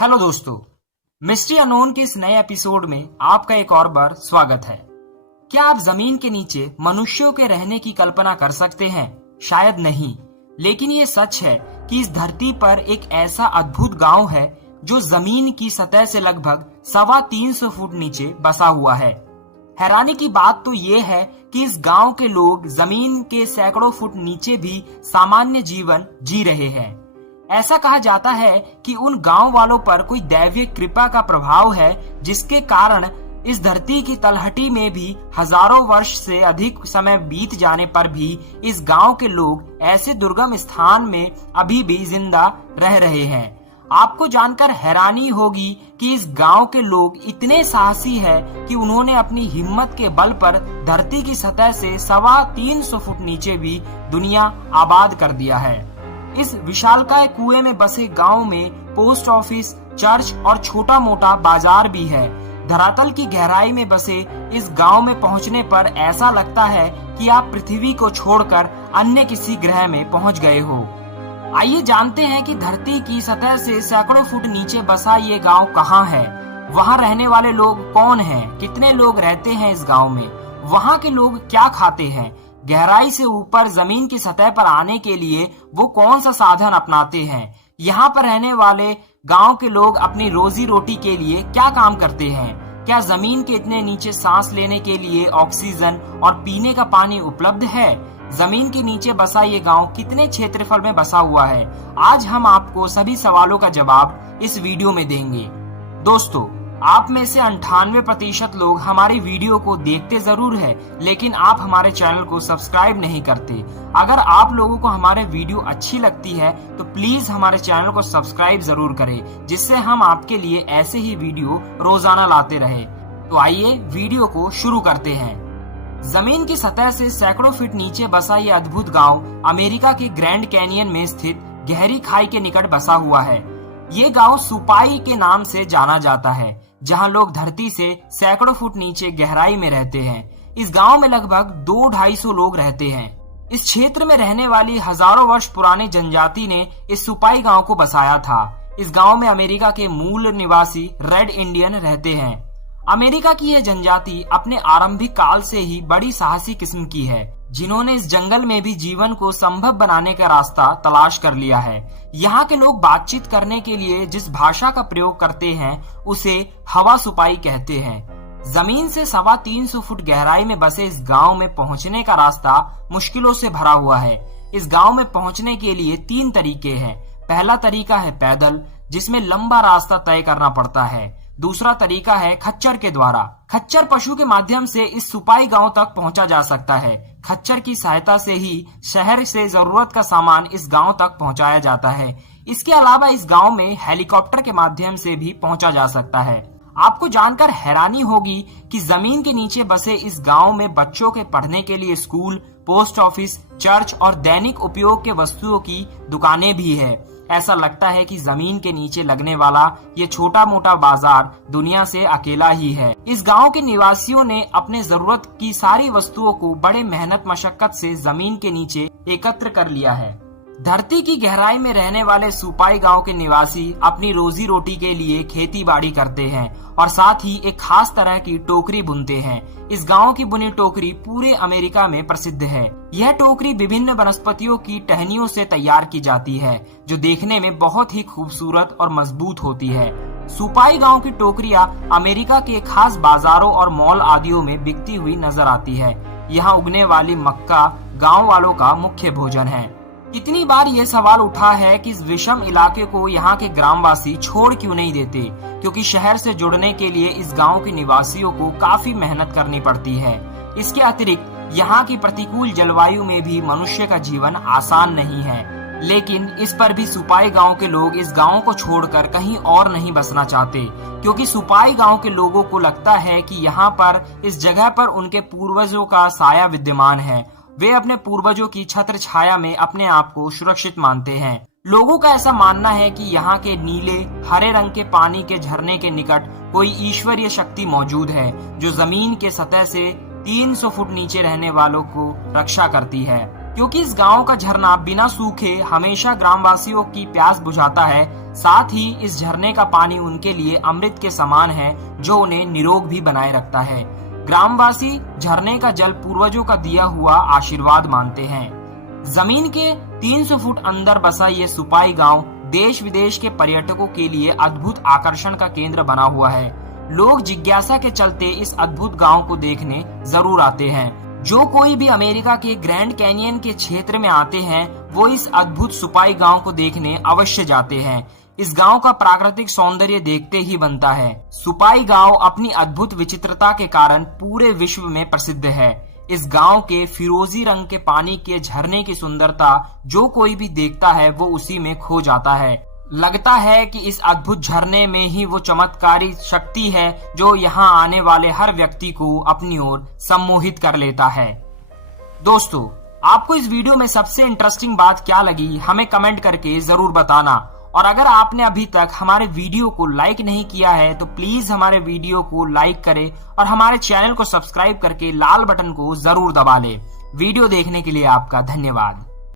Hello दोस्तों, mystery unknown के इस नए एपिसोड में आपका एक और बार स्वागत है। क्या आप जमीन के नीचे मनुष्यों के रहने की कल्पना कर सकते हैं? शायद नहीं, लेकिन ये सच है कि इस धरती पर एक ऐसा अद्भुत गांव है जो जमीन की सतह से लगभग 350 फुट नीचे बसा हुआ है। हैरानी की बात तो ये है कि इस गांव के लोग जमीन के सैकड़ों फुट नीचे भी सामान्य जीवन जी रहे हैं। ऐसा कहा जाता है कि उन गांव वालों पर कोई दैवीय कृपा का प्रभाव है, जिसके कारण इस धरती की तलहटी में भी हजारों वर्ष से अधिक समय बीत जाने पर भी इस गांव के लोग ऐसे दुर्गम स्थान में अभी भी जिंदा रह रहे हैं। आपको जानकर हैरानी होगी कि इस गांव के लोग इतने साहसी हैं कि उन्होंने अपनी हिम्मत के बल पर धरती की सतह से 350 फुट नीचे भी दुनिया आबाद कर दिया है। इस विशालकाय कुएं में बसे गांव में पोस्ट ऑफिस, चर्च और छोटा मोटा बाजार भी है। धरातल की गहराई में बसे इस गांव में पहुंचने पर ऐसा लगता है कि आप पृथ्वी को छोड़कर अन्य किसी ग्रह में पहुंच गए हो। आइए जानते हैं कि धरती की सतह से सैकड़ों फुट नीचे बसा ये गांव कहाँ है, वहाँ रहने वाले लोग कौन हैं, कितने लोग रहते हैं इस गांव में, वहाँ के लोग क्या खाते हैं, गहराई से ऊपर जमीन की सतह पर आने के लिए वो कौन सा साधन अपनाते हैं, यहाँ पर रहने वाले गांव के लोग अपनी रोजी रोटी के लिए क्या काम करते हैं, क्या जमीन के इतने नीचे सांस लेने के लिए ऑक्सीजन और पीने का पानी उपलब्ध है, जमीन के नीचे बसा ये गांव कितने क्षेत्रफल में बसा हुआ है। आज हम आपको सभी सवालों का जवाब इस वीडियो में देंगे। दोस्तों, आप में से 98% लोग हमारी वीडियो को देखते जरूर है, लेकिन आप हमारे चैनल को सब्सक्राइब नहीं करते। अगर आप लोगों को हमारे वीडियो अच्छी लगती है तो प्लीज हमारे चैनल को सब्सक्राइब जरूर करें, जिससे हम आपके लिए ऐसे ही वीडियो रोजाना लाते रहे। तो आइए वीडियो को शुरू करते हैं। जमीन की सतह से सैकड़ों फीट नीचे बसा ये अद्भुत गाँव अमेरिका के ग्रैंड कैनियन में स्थित गहरी खाई के निकट बसा हुआ है। ये गांव सुपाई के नाम से जाना जाता है, जहां लोग धरती से सैकड़ों फुट नीचे गहराई में रहते हैं। इस गांव में लगभग 200-250 लोग रहते हैं। इस क्षेत्र में रहने वाली हजारों वर्ष पुरानी जनजाति ने इस सुपाई गांव को बसाया था। इस गांव में अमेरिका के मूल निवासी रेड इंडियन रहते हैं। अमेरिका की यह जनजाति अपने आरंभिक काल से ही बड़ी साहसी किस्म की है, जिन्होंने इस जंगल में भी जीवन को संभव बनाने का रास्ता तलाश कर लिया है। यहाँ के लोग बातचीत करने के लिए जिस भाषा का प्रयोग करते हैं उसे हवा सुपाई कहते हैं। जमीन से 350 फुट गहराई में बसे इस गांव में पहुंचने का रास्ता मुश्किलों से भरा हुआ है। इस गांव में पहुंचने के लिए 3 तरीके हैं। पहला तरीका है पैदल, जिसमें लंबा रास्ता तय करना पड़ता है। दूसरा तरीका है खच्चर के द्वारा। खच्चर पशु के माध्यम से इस सुपाई गांव तक पहुंचा जा सकता है। खच्चर की सहायता से ही शहर से जरूरत का सामान इस गांव तक पहुंचाया जाता है। इसके अलावा इस गांव में हेलीकॉप्टर के माध्यम से भी पहुंचा जा सकता है। आपको जानकर हैरानी होगी कि जमीन के नीचे बसे इस गांव में बच्चों के पढ़ने के लिए स्कूल, पोस्ट ऑफिस, चर्च और दैनिक उपयोग के वस्तुओं की दुकानें भी है। ऐसा लगता है कि जमीन के नीचे लगने वाला ये छोटा मोटा बाजार दुनिया से अकेला ही है। इस गांव के निवासियों ने अपने जरूरत की सारी वस्तुओं को बड़े मेहनत मशक्कत से जमीन के नीचे एकत्र कर लिया है। धरती की गहराई में रहने वाले सुपाई गांव के निवासी अपनी रोजी रोटी के लिए खेती बाड़ी करते हैं और साथ ही एक खास तरह की टोकरी बुनते हैं। इस गांव की बुनी टोकरी पूरे अमेरिका में प्रसिद्ध है। यह टोकरी विभिन्न वनस्पतियों की टहनियों से तैयार की जाती है, जो देखने में बहुत ही खूबसूरत और मजबूत होती है। सुपाई गांव की टोकरियां अमेरिका के खास बाजारों और मॉल आदियों में बिकती हुई नजर आती है। यहाँ उगने वाली मक्का गांव वालों का मुख्य भोजन है। कितनी बार ये सवाल उठा है कि इस विषम इलाके को यहाँ के ग्रामवासी छोड़ क्यों नहीं देते, क्योंकि शहर से जुड़ने के लिए इस गांव के निवासियों को काफी मेहनत करनी पड़ती है। इसके अतिरिक्त यहाँ की प्रतिकूल जलवायु में भी मनुष्य का जीवन आसान नहीं है। लेकिन इस पर भी सुपाई गांव के लोग इस गांव को छोड़कर कहीं और नहीं बसना चाहते, क्योंकि सुपाई गांव के लोगों को लगता है कि यहाँ पर इस जगह पर उनके पूर्वजों का साया विद्यमान है। वे अपने पूर्वजों की छत्र छाया में अपने आप को सुरक्षित मानते हैं। लोगों का ऐसा मानना है कि यहाँ के नीले हरे रंग के पानी के झरने के निकट कोई ईश्वरीय शक्ति मौजूद है, जो जमीन के सतह से 300 फुट नीचे रहने वालों को रक्षा करती है। क्योंकि इस गांव का झरना बिना सूखे हमेशा ग्रामवासियों की प्यास बुझाता है। साथ ही इस झरने का पानी उनके लिए अमृत के समान है, जो उन्हें निरोग भी बनाए रखता है। ग्रामवासी झरने का जल पूर्वजों का दिया हुआ आशीर्वाद मानते हैं। जमीन के 300 फुट अंदर बसा ये सुपाई गांव देश विदेश के पर्यटकों के लिए अद्भुत आकर्षण का केंद्र बना हुआ है। लोग जिज्ञासा के चलते इस अद्भुत गांव को देखने जरूर आते हैं। जो कोई भी अमेरिका के ग्रैंड कैनियन के क्षेत्र में आते हैं, वो इस अद्भुत सुपाई गांव को देखने अवश्य जाते हैं। इस गांव का प्राकृतिक सौंदर्य देखते ही बनता है। सुपाई गांव अपनी अद्भुत विचित्रता के कारण पूरे विश्व में प्रसिद्ध है। इस गांव के फिरोजी रंग के पानी के झरने की सुंदरता जो कोई भी देखता है वो उसी में खो जाता है। लगता है कि इस अद्भुत झरने में ही वो चमत्कारी शक्ति है जो यहाँ आने वाले हर व्यक्ति को अपनी ओर सम्मोहित कर लेता है। दोस्तों, आपको इस वीडियो में सबसे इंटरेस्टिंग बात क्या लगी हमें कमेंट करके जरूर बताना। और अगर आपने अभी तक हमारे वीडियो को लाइक नहीं किया है तो प्लीज हमारे वीडियो को लाइक करें और हमारे चैनल को सब्सक्राइब करके लाल बटन को जरूर दबा लें। वीडियो देखने के लिए आपका धन्यवाद।